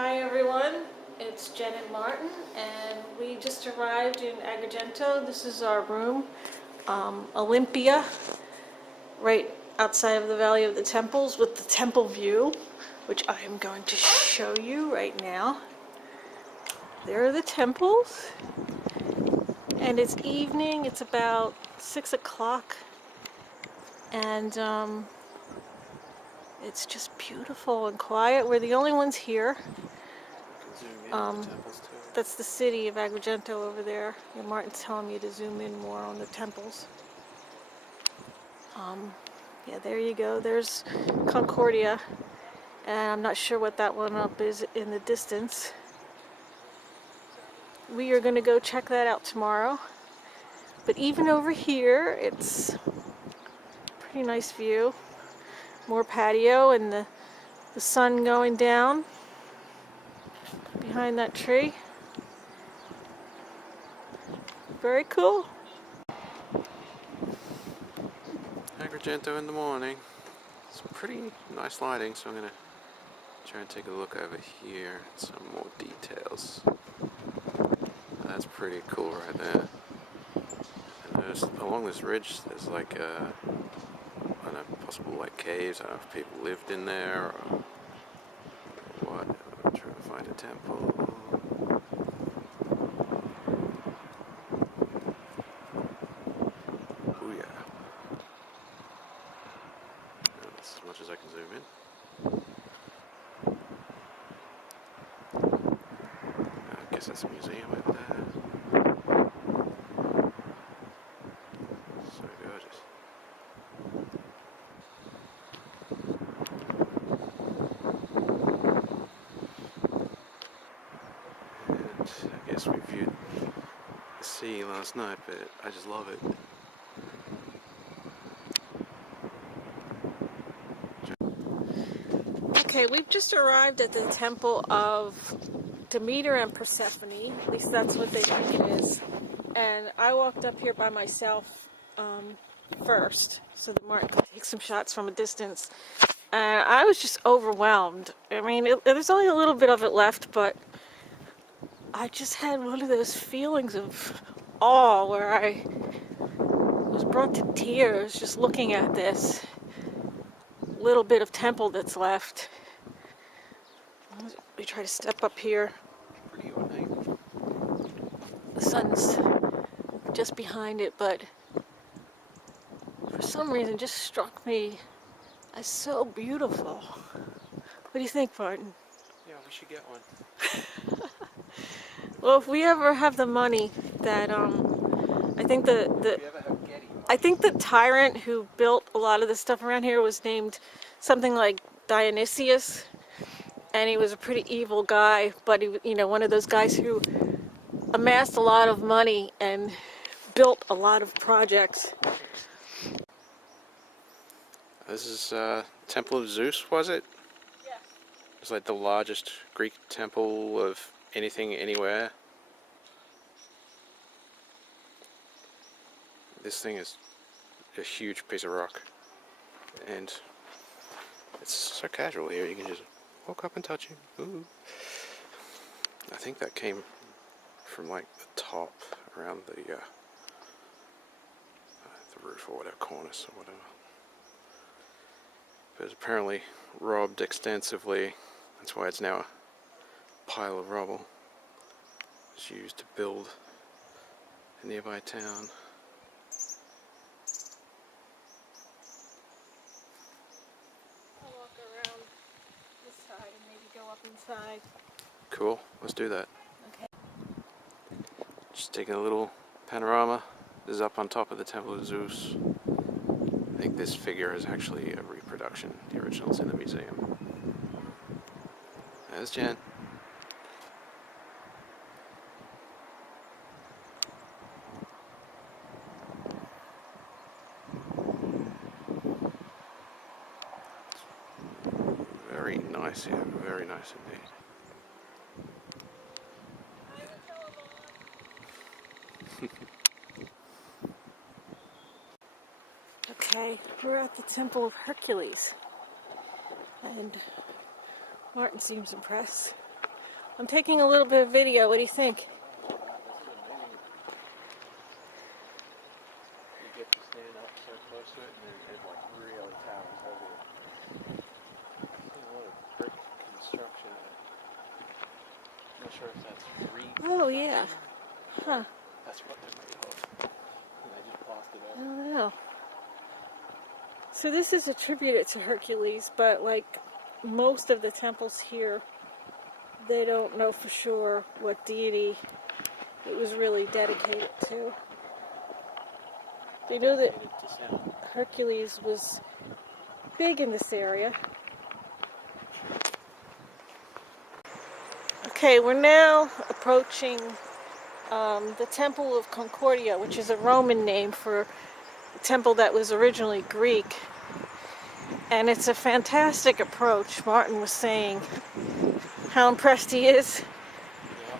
Hi everyone, it's Jen and Martin, and we just arrived in Agrigento. This is our room, Olympia, right outside of the Valley of the Temples with the temple view, which I am going to show you right now. There are the temples, and it's evening. It's about 6 o'clock, and it's just beautiful and quiet. We're the only ones here. That's the city of Agrigento over there. And Martin's telling me to zoom in more on the temples. Yeah, there you go. There's Concordia. And I'm not sure what that one up is in the distance. We are going to go check that out tomorrow. But even over here, it's a pretty nice view. More patio and the sun going down behind that tree. Very cool. Agrigento in the morning. It's pretty nice lighting, so I'm going to try and take a look over here at some more details. That's pretty cool right there. And there's, along this ridge, there's like I don't know, possible like caves. I don't know if people lived in there or what. I'm trying to find a temple. Oh yeah. That's as much as I can zoom in. I guess that's a museum over there. So gorgeous. And I guess we viewed the sea last night, but I just love it. Okay, we've just arrived at the temple of Demeter and Persephone. At least that's what they think it is. And I walked up here by myself first, so that Martin could take some shots from a distance. And I was just overwhelmed. I mean, there's only a little bit of it left, but I just had one of those feelings of awe where I was brought to tears just looking at this little bit of temple that's left. We try to step up here. Pretty ornate. The sun's just behind it, but for some reason it just struck me as so beautiful. What do you think, Martin? Yeah, we should get one. Well, if we ever have the money, that I think the tyrant who built a lot of the stuff around here was named something like Dionysius, and he was a pretty evil guy, but he, one of those guys who amassed a lot of money and built a lot of projects. This is Temple of Zeus, was it? Yeah. It's like the largest Greek temple of anything, anywhere. This thing is a huge piece of rock. And it's so casual here, you can just walk up and touch it. Ooh. I think that came from like the top around the roof or whatever, cornice or whatever. But it's apparently robbed extensively. That's why it's now a pile of rubble. It's used to build a nearby town. I'll walk around this side and maybe go up inside. Cool, let's do that. Okay. Just taking a little panorama. This is up on top of the Temple of Zeus. I think this figure is actually a reproduction. The original's in the museum. There's Jen. Very nice here, very nice indeed. Okay, we're at the Temple of Hercules, and Martin seems impressed. I'm taking a little bit of video. What do you think? You get to stand up so close to it, and then it like really towers over you. There's a lot of brick construction. I'm not sure if that's Oh, yeah. Huh. That's what they're made of. And they just plastered I over. don't know. So this is attributed to Hercules, but like most of the temples here, they don't know for sure what deity it was really dedicated to. They know that Hercules was big in this area. Okay, we're now approaching the Temple of Concordia, which is a Roman name for a temple that was originally Greek. And it's a fantastic approach. Martin was saying how impressed he is. Yeah.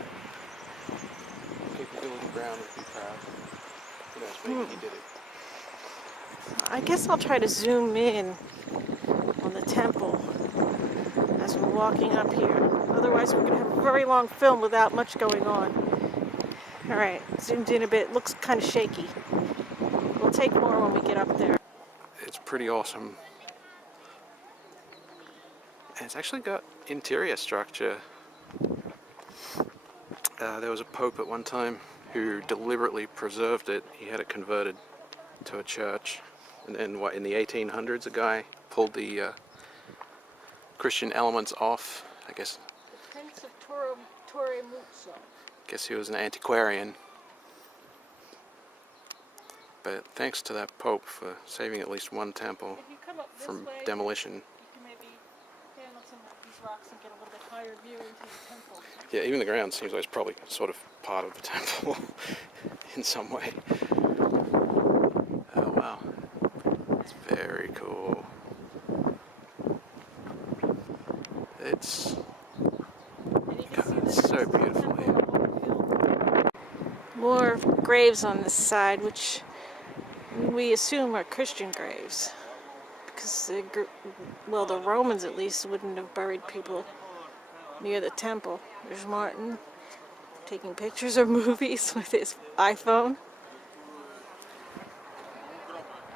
Capability Brown would be proud. Who knows, maybe he did it. I guess I'll try to zoom in on the temple as we're walking up here. Otherwise we're going to have a very long film without much going on. Alright, zoomed in a bit. Looks kind of shaky. We'll take more when we get up there. It's pretty awesome. And it's actually got interior structure. There was a pope at one time who deliberately preserved it. He had it converted to a church. And then in the 1800s, a guy pulled the Christian elements off. I guess The Prince of Torremuzzo. he was an antiquarian. But thanks to that pope for saving at least one temple If you come up this from way, demolition. you can maybe stand on some of these rocks and get a little bit higher view into the temple. Yeah, even the ground seems like it's probably sort of part of the temple in some way. Oh wow, it's very cool. It's And you can see the so next beautifully. temple up on the hill. More graves on this side, which we assume are Christian graves. Because, the Romans at least wouldn't have buried people near the temple. There's Martin taking pictures or movies with his iPhone.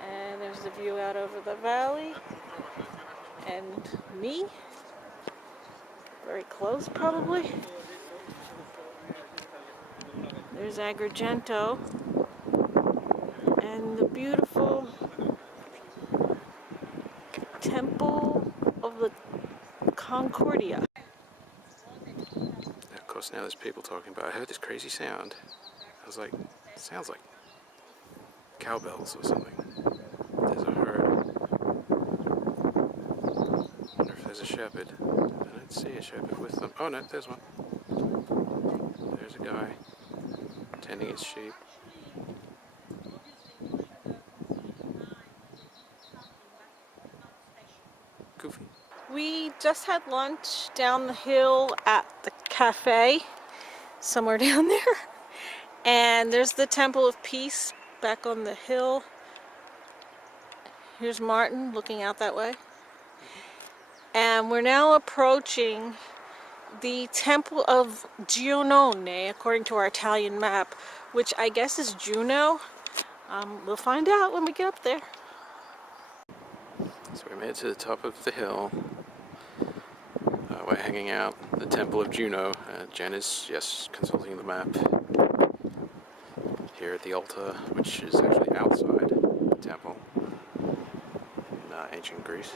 And there's the view out over the valley. And me. Very close, probably. There's Agrigento. And the beautiful Temple of the Concordia. Of course, now there's people talking about, I heard this crazy sound. I was like, it sounds like cowbells or something. There's a herd. I wonder if there's a shepherd. I don't see a shepherd with them. Oh no, there's one. There's a guy tending his sheep. Goofy. We just had lunch down the hill at the cafe, somewhere down there. And there's the Temple of Peace back on the hill. Here's Martin looking out that way. And we're now approaching the Temple of Giunone, according to our Italian map, which I guess is Juno. We'll find out when we get up there. So we made it to the top of the hill. We're hanging out the Temple of Juno. Jen is, yes, consulting the map. Here at the altar, which is actually outside the temple in ancient Greece.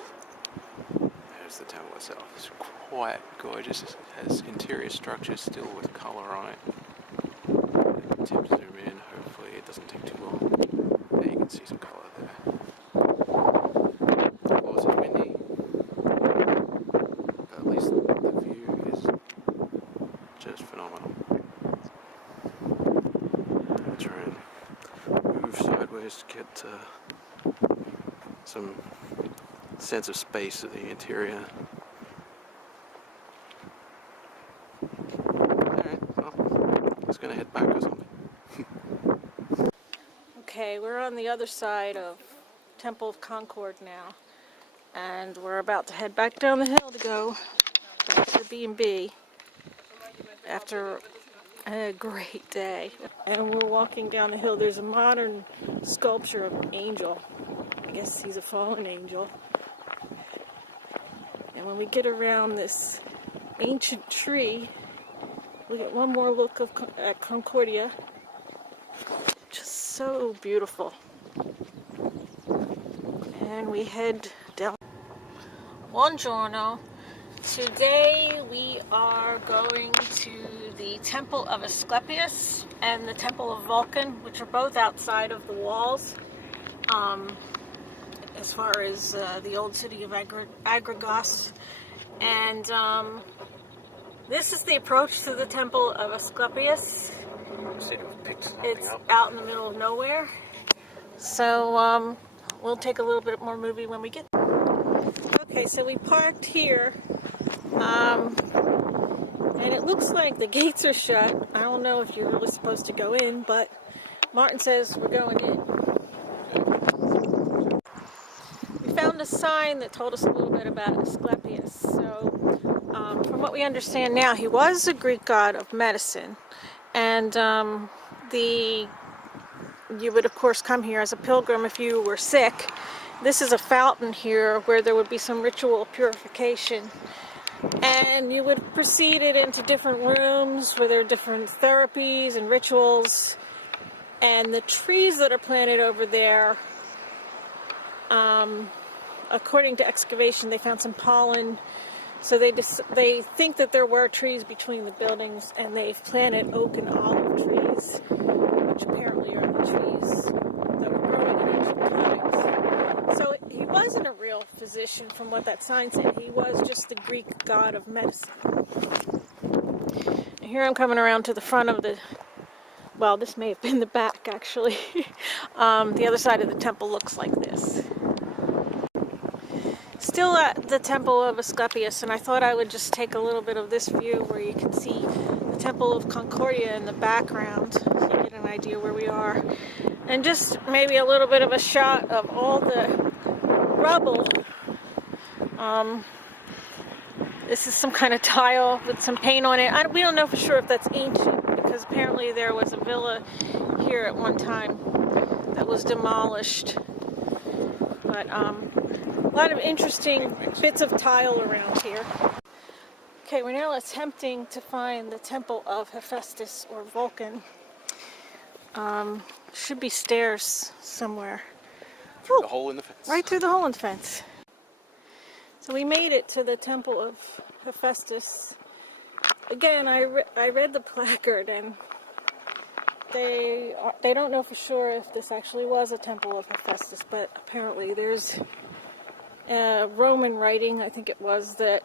There's the temple itself. It's quite gorgeous. It has interior structures still with color on it. Tip zoom in. Hopefully it doesn't take too long. There you can see some color there. Of course it's windy, but at least the view is just phenomenal. I'll try and move sideways to get some sense of space at the interior. Alright, well, I was going to head back or something. Okay, we're on the other side of Temple of Concord now. And we're about to head back down the hill to go back to the B&B. after a great day. And we're walking down the hill. There's a modern sculpture of an angel. I guess he's a fallen angel. And when we get around this ancient tree, we get one more look at Concordia. Just so beautiful. And we head down. Buongiorno. Today we are going to the Temple of Asclepius and the Temple of Vulcan, which are both outside of the walls. As far as the old city of Agrigos. And this is the approach to the Temple of Asclepius. It's out in the middle of nowhere. So we'll take a little bit more movie when we get there. Okay, so we parked here. And it looks like the gates are shut. I don't know if you're really supposed to go in, but Martin says we're going in. We found a sign that told us a little bit about Asclepius. So, from what we understand now, he was a Greek god of medicine. And you would, of course, come here as a pilgrim if you were sick. This is a fountain here where there would be some ritual purification. And you would proceed it into different rooms where there are different therapies and rituals. And the trees that are planted over there, according to excavation, they found some pollen. So they think that there were trees between the buildings, and they've planted oak and olive trees, which apparently are the trees that were growing in ancient times. So he wasn't a real physician from what that sign said. He was just the Greek god of medicine. And here I'm coming around to the front of the, well, this may have been the back actually. The other side of the temple looks like this. Still at the Temple of Asclepius, and I thought I would just take a little bit of this view where you can see the Temple of Concordia in the background, so you get an idea where we are. And just maybe a little bit of a shot of all the rubble. This is some kind of tile with some paint on it. We don't know for sure if that's ancient, because apparently there was a villa here at one time that was demolished. But a lot of interesting bits of tile around here. Okay, we're now attempting to find the Temple of Hephaestus or Vulcan. Should be stairs somewhere. Through the hole in the fence. Right through the hole in the fence. So we made it to the Temple of Hephaestus. Again, I read the placard, and they don't know for sure if this actually was a Temple of Hephaestus, but apparently there's Roman writing, I think it was, that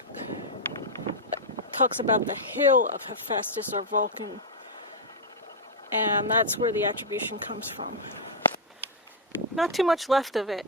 talks about the hill of Hephaestus or Vulcan, and that's where the attribution comes from. Not too much left of it.